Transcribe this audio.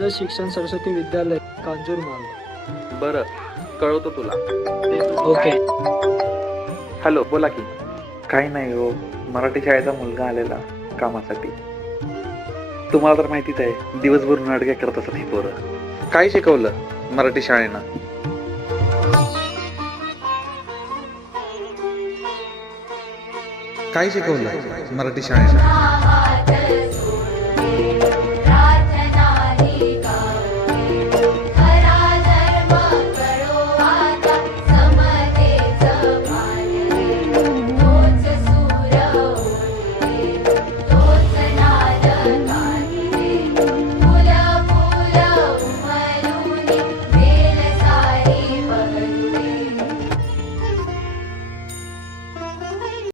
माझं शिक्षण सरस्वती विद्यालय कांजूर मार्ग. बरं, कळवतो तुला. ओके. हॅलो, बोला की. काही नाही हो, मराठी शाळेचा मुलगा आलेला कामासाठी. तुम्हाला तर माहितीच आहे, दिवसभर नाटके करत असत ही पोरं. काय शिकवलं मराठी शाळेनं? काय शिकवलं मराठी शाळेनं?